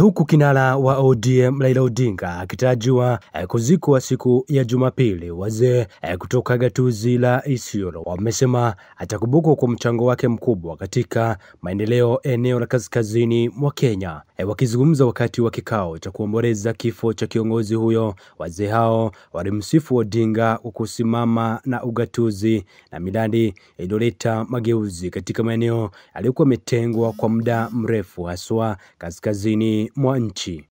Huku kinara wa ODM Raila Odinga akitarajiwa kuzikwa siku ya Jumapili, wazee kutoka gatuzi la Isiolo wamesema atakumbukwa kwa mchango wake mkubwa katika maendeleo eneo la kaskazini mwa Kenya. Wakizungumza wakati wa kikao cha kuomboleza kifo cha kiongozi huyo, wazee hao walimsifu Odinga kwa kusimama na ugatuzi na miradi iliyoleta mageuzi katika maeneo yaliyokuwa yametengwa kwa muda mrefu, haswa kaskazini mwa nchi.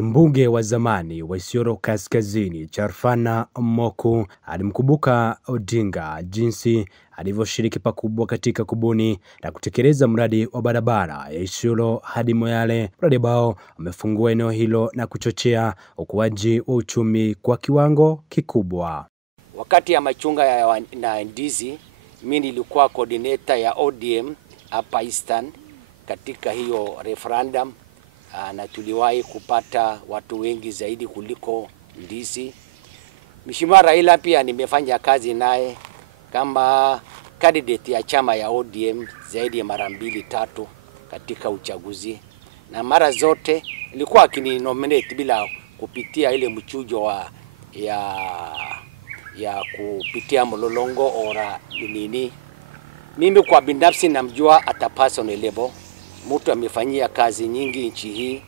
Mbunge wa zamani wa Isiolo Kaskazini Charfana Moku alimkumbuka Odinga jinsi alivyoshiriki pakubwa katika kubuni na kutekeleza mradi wa barabara ya Isiolo hadi Moyale, mradi ambao umefungua eneo hilo na kuchochea ukuaji wa uchumi kwa kiwango kikubwa. Wakati ya machunga na ndizi, mimi nilikuwa coordinator ya ODM hapa Eastern katika hiyo referendum, na tuliwahi kupata watu wengi zaidi kuliko ndizi. Mheshimiwa Raila pia nimefanya kazi naye kama candidate ya chama ya ODM zaidi ya mara 2-3 katika uchaguzi, na mara zote ilikuwa akininominate bila kupitia ile mchujo ya kupitia mlolongo ora nini. Mimi kwa binafsi namjua at a personal level. Mtu amefanyia kazi nyingi nchi hii.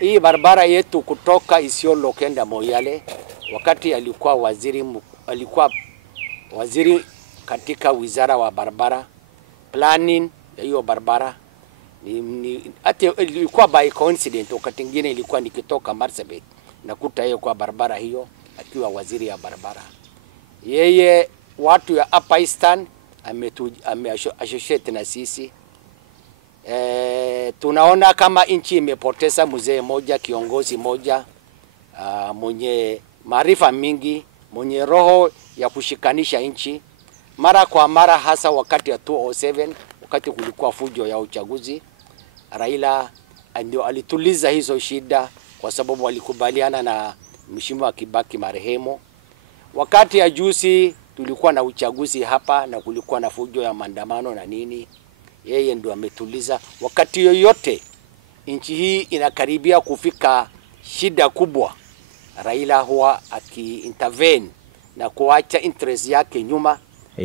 Hii barabara yetu kutoka Isiolo kwenda Moyale, wakati alikuwa waziri katika wizara wa barabara, planning ya hiyo barabara, hata ilikuwa by coincidence. Wakati mwingine ilikuwa nikitoka Marsabit nakuta yeye kwa barabara hiyo akiwa waziri ya barabara. Yeye watu ya Upper Eastern associate na sisi. Tunaona kama nchi imepoteza mzee moja, kiongozi moja, mwenye maarifa mingi, mwenye roho ya kushikanisha nchi. Mara kwa mara, hasa wakati ya 2007, wakati kulikuwa fujo ya uchaguzi, Raila ndio alituliza hizo shida kwa sababu walikubaliana na Mheshimiwa Kibaki marehemu. Wakati ya juzi tulikuwa na uchaguzi hapa na kulikuwa na fujo ya maandamano na nini, yeye ndio ametuliza. Wakati yoyote nchi hii inakaribia kufika shida kubwa, Raila huwa aki-intervene na kuacha interest yake nyuma.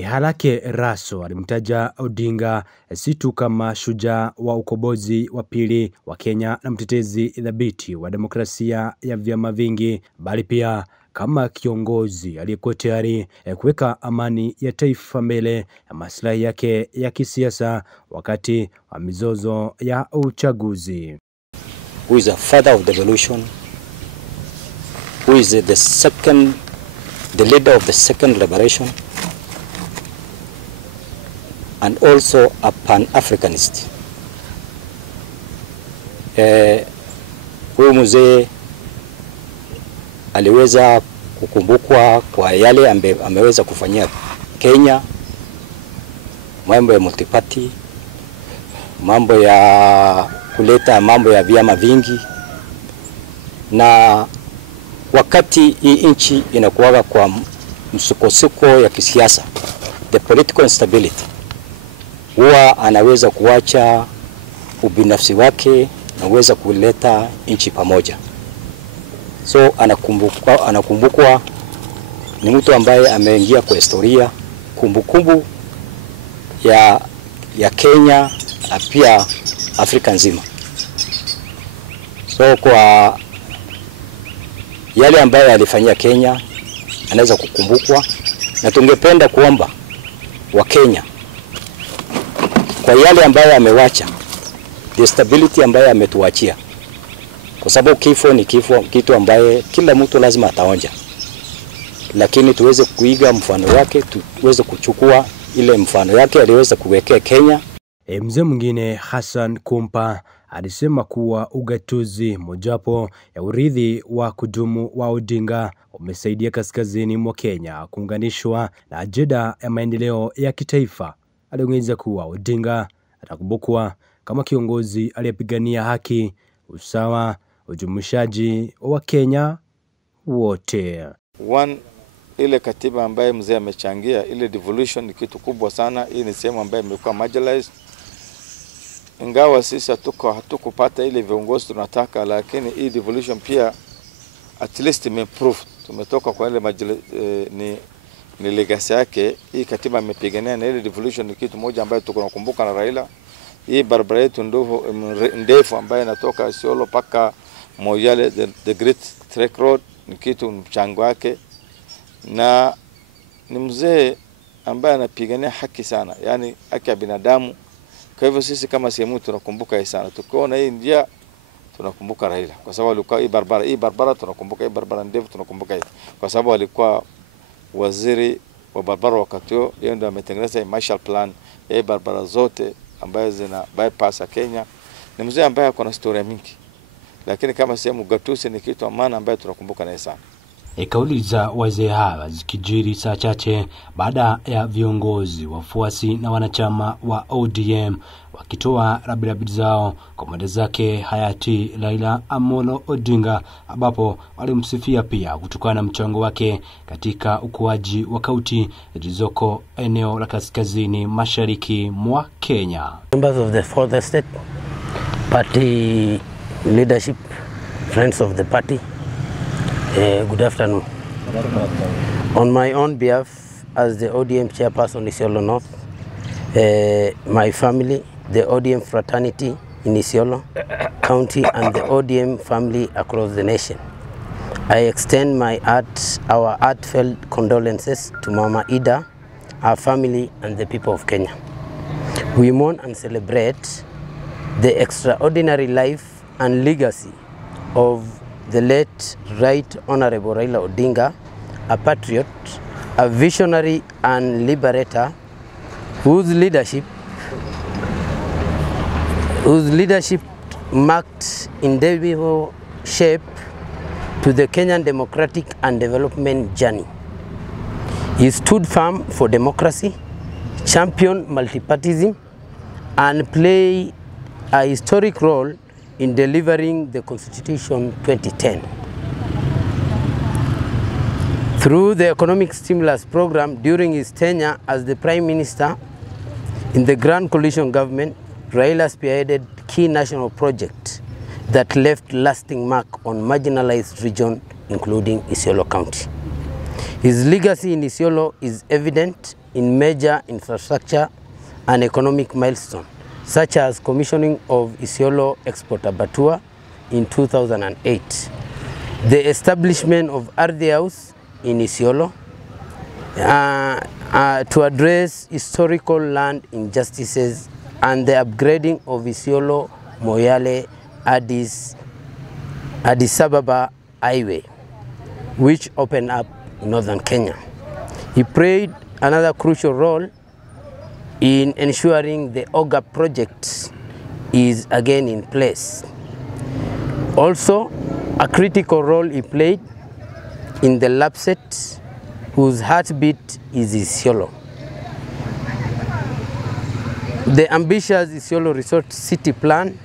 Halake Raso alimtaja Odinga si tu kama shujaa wa ukombozi wa pili wa Kenya na mtetezi thabiti wa demokrasia ya vyama vingi, bali pia kama kiongozi aliyekuwa tayari kuweka amani ya taifa mbele ya maslahi yake ya kisiasa wakati wa mizozo ya uchaguzi. Who is a father of devolution, who is the leader of the second liberation, and also a Pan-Africanist. Huyu mzee aliweza kukumbukwa kwa yale ameweza kufanyia Kenya, mambo ya multiparty, mambo ya kuleta mambo ya vyama vingi, na wakati hii nchi inakuwa kwa msukosuko ya kisiasa, the political instability, huwa anaweza kuacha ubinafsi wake na uweza kuleta nchi pamoja. So anakumbukwa ni mtu ambaye ameingia kwa historia, kumbukumbu ya Kenya na pia Afrika nzima. So kwa yale ambaye alifanyia Kenya anaweza kukumbukwa, na tungependa kuomba wa Kenya kwa yale ambaye amewacha, the stability ambaye ametuachia, kwa sababu kifo ni kifo, kitu ambaye kila mtu lazima ataonja, lakini tuweze kuiga mfano wake, tuweze kuchukua ile mfano yake aliweza kuwekea Kenya. Mzee mwingine Hassan Kumpa alisema kuwa ugatuzi mojapo ya urithi wa kudumu wa Odinga umesaidia kaskazini mwa Kenya kuunganishwa na ajenda ya maendeleo ya kitaifa. Aliongeza kuwa Odinga atakumbukwa kama kiongozi aliyepigania haki, usawa, ujumuishaji wa Kenya wote. Ile katiba ambaye mzee amechangia, ile devolution ni kitu kubwa sana. Hii ni sehemu ambayo imekuwa marginalized. ingawa sisi hatukupata ile viongozi tunataka, lakini hii devolution pia at least improve. Tumetoka kwa ile ni legacy yake. Hii katiba imepigania na ile devolution ni kitu moja ambayo tunakumbuka na Raila. Hii barabara yetu ndefu ambayo inatoka Isiolo paka Moyale, the Great Trek Road, ni kitu mchango wake, na ni mzee ambaye anapigania haki sana, yani haki ya binadamu. Kwa hivyo sisi kama sehemu tunakumbuka yeye sana. Tukiona hii njia tunakumbuka Raila, kwa sababu alikuwa hii barabara tunakumbuka, hii barabara ndefu tunakumbuka hii, kwa sababu alikuwa waziri wa barabara wakati huo. Yeye ndiye ametengeneza Marshall Plan ya barabara zote ambayo zina bypass Kenya. Ni mzee ambaye ako na historia mingi, lakini kama sehemu gatuzi ni kitu amana ambaye tunakumbuka naye sana. Kauli za wazee hawa zikijiri saa chache baada ya viongozi, wafuasi na wanachama wa ODM wakitoa rabirabi zao kwa mwenda zake hayati Raila Amolo Odinga, ambapo walimsifia pia kutokana na mchango wake katika ukuaji wa kaunti zilizoko eneo la kaskazini mashariki mwa Kenya. Members of the fourth estate, party leadership, friends of the party, good afternoon. On my own behalf, as the ODM chairperson Isiolo North, my family, the ODM fraternity in Isiolo County, and the ODM family across the nation, I extend our heartfelt condolences to Mama Ida, our family, and the people of Kenya. We mourn and celebrate the extraordinary life and legacy of the late Right Honorable Raila Odinga, a patriot, a visionary and liberator whose leadership marked indelible shape to the Kenyan democratic and development journey. He stood firm for democracy, championed multipartyism, and played a historic role in delivering the Constitution 2010. Through the economic stimulus program during his tenure as the Prime Minister in the Grand Coalition government, Raila spearheaded key national projects that left lasting mark on marginalized regions, including Isiolo County. His legacy in Isiolo is evident in major infrastructure and economic milestones, such as commissioning of Isiolo Export Abattoir in 2008, the establishment of Ardhi House in Isiolo to address historical land injustices, and the upgrading of Isiolo Moyale Addis Ababa Highway, which opened up northern Kenya. He played another crucial role in ensuring the OGA project is again in place. Also, a critical role he played in the LAPSSET, whose heartbeat is Isiolo. The ambitious Isiolo Resort City Plan,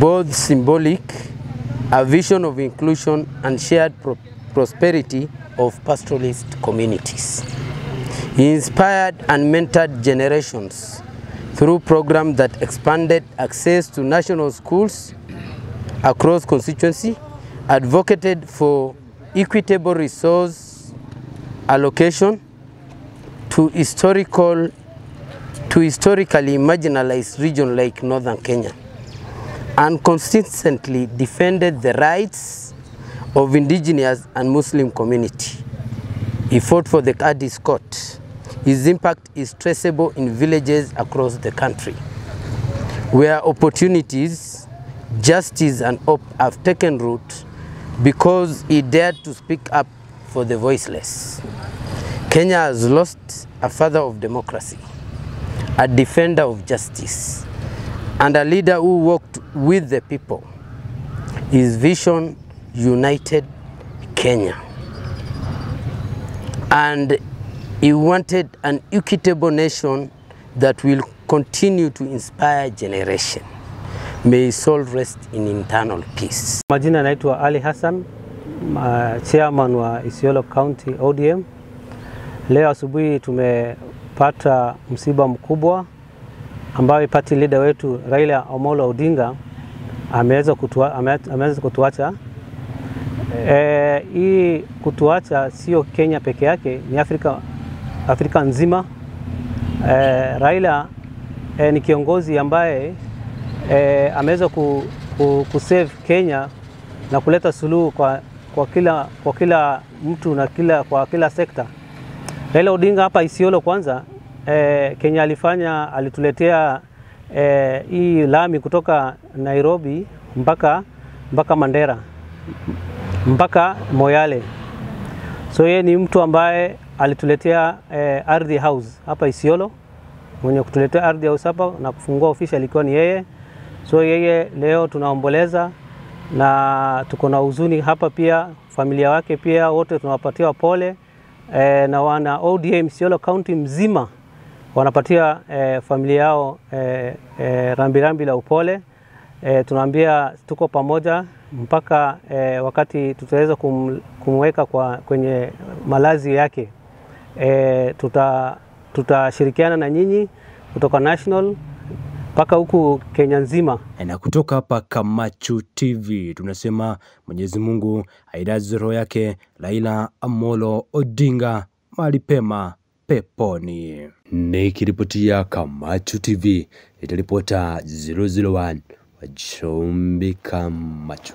both symbolic, a vision of inclusion and shared prosperity of pastoralist communities. He inspired and mentored generations through programs that expanded access to national schools across constituency, advocated for equitable resource allocation to historically marginalized regions like northern Kenya, and consistently defended the rights of indigenous and Muslim community. He fought for the Addis Court. His impact is traceable in villages across the country, where opportunities, justice and hope have taken root because he dared to speak up for the voiceless. Kenya has lost a father of democracy, a defender of justice, and a leader who walked with the people. His vision united Kenya, and he wanted an equitable nation that will continue to inspire generation. May his soul rest in eternal peace. Majina naitwa Ali Hassan, chairman wa Isiolo County ODM. Leo asubuhi tumepata msiba mkubwa ambaye party leader wetu Raila Amolo Odinga ameweza kutuacha. Hii kutuacha sio Kenya peke yake, ni Afrika nzima. Raila ni kiongozi ambaye ameweza kusave Kenya na kuleta suluhu kwa kila mtu na kwa kila sekta. Raila Odinga hapa Isiolo kwanza, Kenya alituletea hii lami kutoka Nairobi mpaka Mandera mpaka Moyale. So yeye ni mtu ambaye alituletea ardhi house hapa Isiolo. Mwenye kutuletea ardhi house hapa na kufungua ofisi alikuwa ni yeye. So yeye leo tunaomboleza na tuko na huzuni hapa pia. Familia wake pia wote tunawapatia pole, na wana ODM Isiolo County mzima wanapatia familia yao rambirambi la upole. Tunaambia tuko pamoja mpaka wakati tutaweza kumweka kwenye malazi yake. Tutashirikiana na nyinyi kutoka national mpaka huku Kenya nzima. Na kutoka hapa Kamachu TV tunasema Mwenyezi Mungu ailaze roho yake Raila Amolo Odinga mahali pema peponi. Nikiripotia Kamachu TV, itaripota 001 wa Chumbi Kamachu.